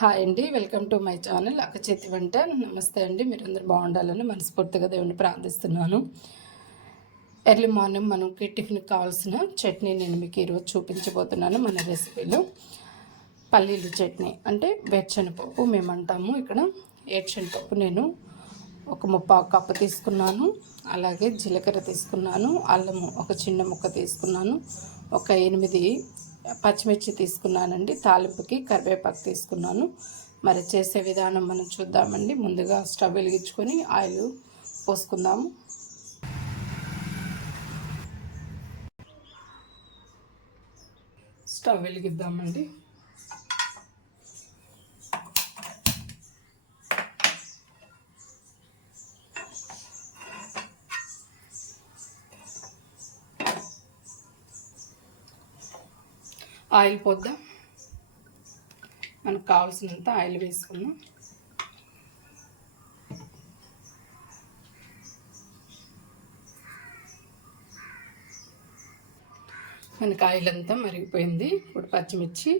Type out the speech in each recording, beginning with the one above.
Hi అండి, welcome to my channel అక్క చేతి వంట. నమస్తే అండి, మీరందరూ బాగుండాలని మనస్ఫూర్తిగా దేవుని ప్రార్థిస్తున్నాను. ఎర్లీ మార్నింగ్ మనకి టిఫిన్కి కావాల్సిన చట్నీ నేను మీకు ఈరోజు చూపించబోతున్నాను. మన రెసిపీలో పల్లీలు చట్నీ అంటే వేరుశనగపప్పు మేమంటాము ఇక్కడ. వేరుశనగపప్పు నేను ఒక 3/4 కప్పు తీసుకున్నాను. అలాగే జీలకర్ర తీసుకున్నాను, అల్లము ఒక చిన్న ముక్క తీసుకున్నాను, ఒక 8 పచ్చిమిర్చి తీసుకున్నానండి, తాలింపుకి కరివేపాకు తీసుకున్నాను. మరి చేసే విధానం మనం చూద్దామండి. ముందుగా స్టవ్ వెలిగించుకొని ఆయిల్ పోసుకుందాము. స్టవ్ వెలిగిద్దామండి. ఆయిల్ పోద్దాం. మనకు కావాల్సినంత ఆయిల్ వేసుకుందాం. మనకి ఆయిల్ అంతా మరిగిపోయింది. ఇప్పుడు పచ్చిమిర్చి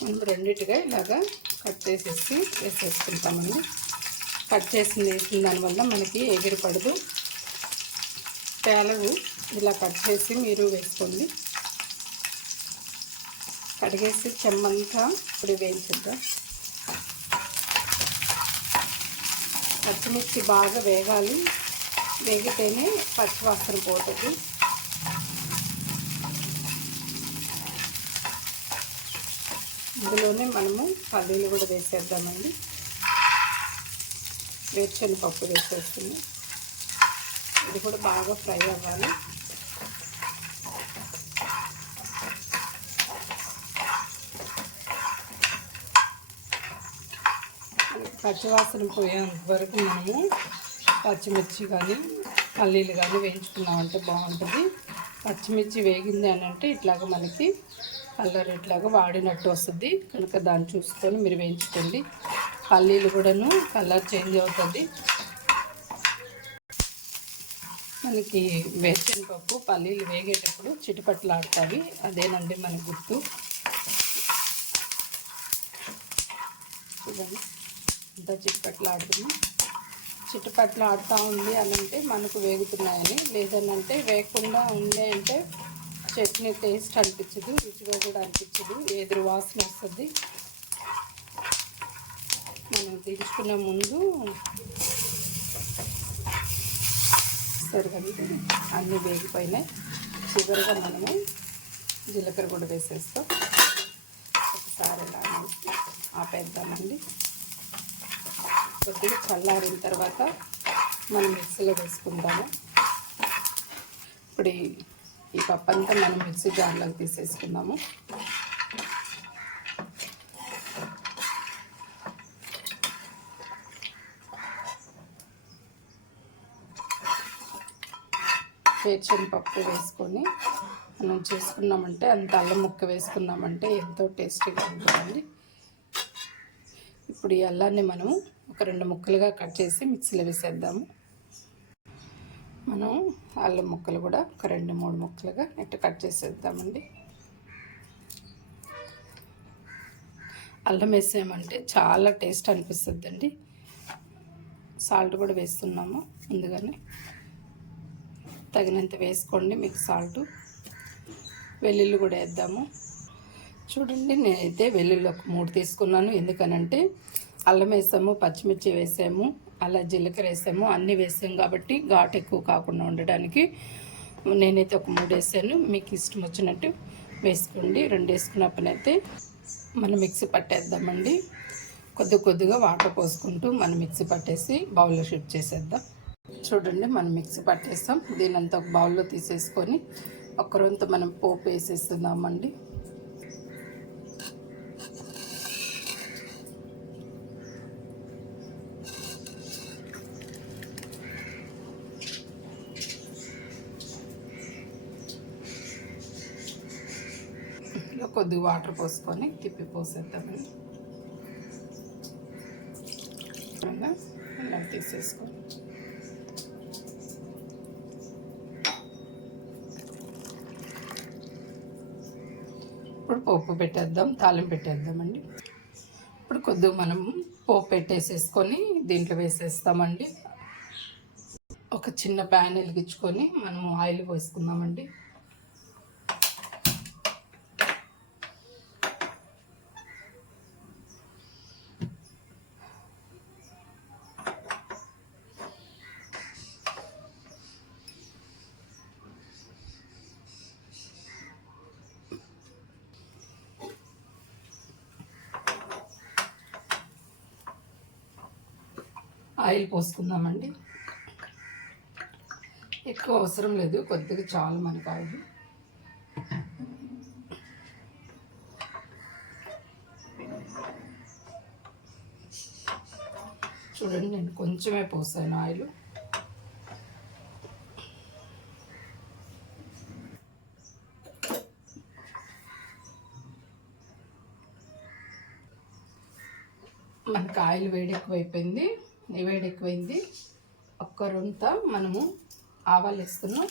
మనం రెండింటిగా ఇలాగా కట్ చేసేసి వేసేసుకుంటామండి. కట్ చేసి వేసిన దానివల్ల మనకి ఎగిరి పడదు. పేలవు. ఇలా కట్ చేసి మీరు వేసుకోండి. కడిగేసి చెమ్మంతా ఇప్పుడు వేయించుద్దాం. పచ్చిమిర్చి బాగా వేగాలి, వేగితేనే పచ్చివాసన పోతుంది. ఇందులోనే మనము పల్లీలు కూడా వేసేద్దామండి. వేరుశనగపప్పు వేసేస్తుంది. ఇది కూడా బాగా ఫ్రై అవ్వాలి. పచ్చివాసన పోయేంత వరకు మనము పచ్చిమిర్చి కానీ పల్లీలు కానీ వేయించుకున్నామంటే బాగుంటుంది. పచ్చిమిర్చి వేగింది అని అంటే ఇట్లాగా మనకి కలర్ ఇట్లాగా వాడినట్టు వస్తుంది. కనుక దాన్ని చూసుకొని మీరు వేయించుకోండి. పల్లీలు కూడాను కలర్ చేంజ్ అవుతుంది. మనకి వేరుశనగపప్పు పల్లీలు వేగేటప్పుడు చిటపట్లాడుతాయి. అదేనండి మన గుర్తు. చూడండి, ఇంత చిట్టుపట్లు ఆడుతూ ఉంది అని అంటే మనకు వేగుతున్నాయని. లేదనంటే వేగకుండా ఉంది అంటే చట్నీ టేస్ట్ అనిపించదు, రుచిగా కూడా అనిపించదు, ఎదురు వాసన వస్తుంది. మనం దించుకునే ముందు సరిగ్గా అన్నీ వేగిపోయినాయి. చివరిగా మనము జీలకర్ర కూడా వేసేస్తాం. ఒకసారి ఇలా ఆపేద్దామండి. కొద్దిగా చల్లారిన తర్వాత మనం మిక్సీలో వేసుకుందాము. ఇప్పుడు ఈ పప్పు అంతా మనం మిక్సీ జార్లోకి తీసేసుకుందాము. వేరుశనగపప్పు వేసుకొని మనం చేసుకున్నామంటే, అంత అల్లం ముక్క వేసుకున్నామంటే ఎంతో టేస్టీగా ఉంటుందండి. ఇప్పుడు ఈ అల్లాన్ని మనము ఒక 2 ముక్కలుగా కట్ చేసి మిక్సీలో వేసేద్దాము. మనం అల్లం ముక్కలు కూడా ఒక 2-3 ముక్కలుగా ఇట్లా కట్ చేసేద్దామండి. అల్లం వేసామంటే చాలా టేస్ట్ అనిపిస్తుంది అండి. సాల్ట్ కూడా వేస్తున్నాము ముందుగానే. తగినంత వేసుకోండి మీకు సాల్ట్. వెల్లుల్లి కూడా వేద్దాము. చూడండి, నేనైతే వెల్లుల్లి ఒక 3 తీసుకున్నాను. ఎందుకనంటే అల్లం వేసాము, పచ్చిమిర్చి వేసాము, అలా జీలకర్ర వేసాము, అన్నీ వేసాము కాబట్టి ఘాటు ఎక్కువ కాకుండా ఉండడానికి నేనైతే ఒక 3 వేసాను. మీకు ఇష్టం వచ్చినట్టు వేసుకోండి. 2 వేసుకున్నప్పుడైతే మనం మిక్సీ పట్టేద్దామండి. కొద్దిగా వాటర్ పోసుకుంటూ మనం మిక్సీ పట్టేసి బౌల్లో షిఫ్ట్ చేసేద్దాం. చూడండి, మనం మిక్సీ పట్టేస్తాం. దీనంతా ఒక బౌల్లో తీసేసుకొని ఒక్కరొంత మనం పోపు వేసేస్తున్నామండి. కొద్దిగా వాటర్ పోసుకొని తిప్పి పోసేద్దామండి. ఇలా తీసేసుకొని ఇప్పుడు పోపు పెట్టేద్దాం, తాలింపు పెట్టేద్దామండి. ఇప్పుడు కొద్దిగా మనం పోపు పెట్టేసేసుకొని దీంట్లో వేసేస్తామండి. ఒక చిన్న ప్యాన్ వెలిగించుకొని మనము ఆయిల్ పోసుకుందామండి. ఆయిల్ పోసుకుందామండి. ఎక్కువ అవసరం లేదు, కొద్దిగా చాలు మనకు ఆయిల్. చూడండి, నేను కొంచెమే పోసాను ఆయిల్. మనకు ఆయిల్ వేడెక్కువైపోయింది, వేడెక్కువైంది. ఒక్క రొంత మనము ఆవాలు వేస్తున్నాం,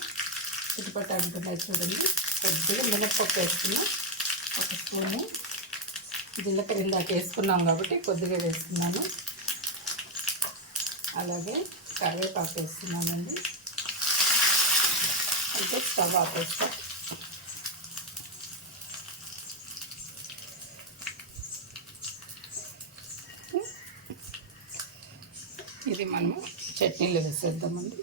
చుట్టుపట్టు అంటున్నాయి చూడండి. కొద్దిగా మినప్పప్పు వేస్తున్నాం, ఒక స్పూను. జీలకర్ర ఇందాక వేసుకున్నాం కాబట్టి కొద్దిగా వేస్తున్నాను. అలాగే కరివేపాకు వేస్తున్నానండి. అంటే స్టవ్ ఆపేస్తాం. ఇది మనము చట్నీలో వేసేద్దామండి.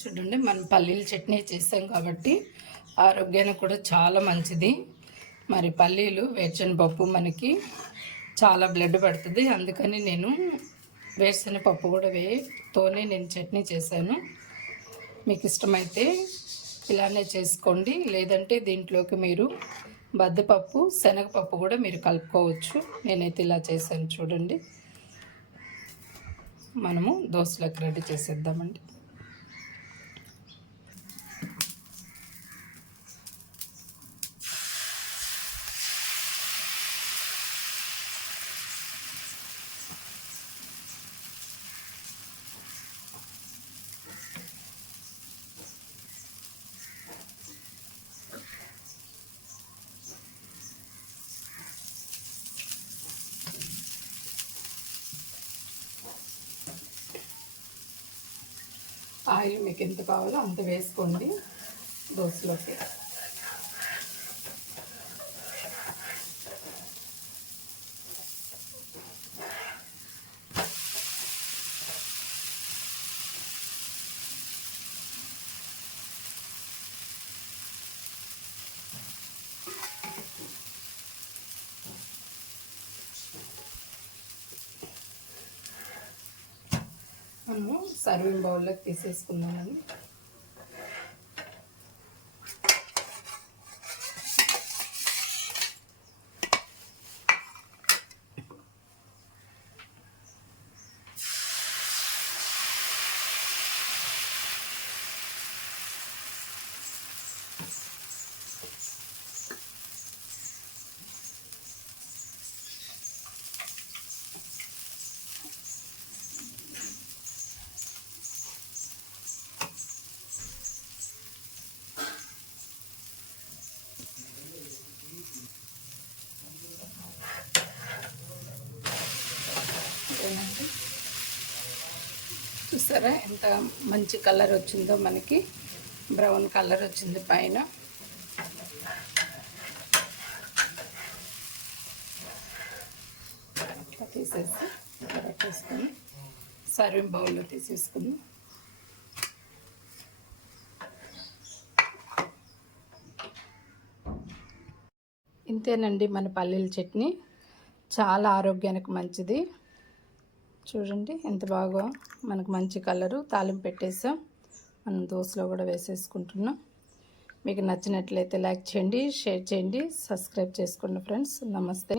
చూడండి, మనం పల్లీల చట్నీ చేసాం కాబట్టి ఆరోగ్యానికి కూడా చాలా మంచిది. మరి పల్లీలు, వేరుశనగపప్పు మనకి చాలా బ్లడ్ పడుతుంది. అందుకని నేను వేరుశనగపప్పు కూడా తోనే నేను చట్నీ చేశాను. మీకు ఇష్టమైతే ఇలానే చేసుకోండి, లేదంటే దీంట్లోకి మీరు బద్దపప్పు, శనగపప్పు కూడా మీరు కలుపుకోవచ్చు. నేనైతే ఇలా చేశాను చూడండి. మనము దోశలకు రెడీ చేసేద్దామండి. ఆయిల్ మీకు ఎంత కావాలో అంత వేసుకోండి దోశలోకి. మనము సర్వింగ్ బౌల్లోకి తీసేసుకుందామండి. చూసారా ఎంత మంచి కలర్ వచ్చిందో, మనకి బ్రౌన్ కలర్ వచ్చింది పైన. తీసేసి పెట్టేసుకొని సర్వింగ్ బౌల్లో తీసేసుకుని ఇంతేనండి మన పల్లీల చట్నీ. చాలా ఆరోగ్యానికి మంచిది. చూడండి ఎంత బాగా మనకు మంచి కలరు. తాలింపు పెట్టేసాం, మనం దోశలో కూడా వేసేసుకుంటున్నాం. మీకు నచ్చినట్లయితే లైక్ చేయండి, షేర్ చేయండి, సబ్స్క్రైబ్ చేసుకోండి ఫ్రెండ్స్. నమస్తే.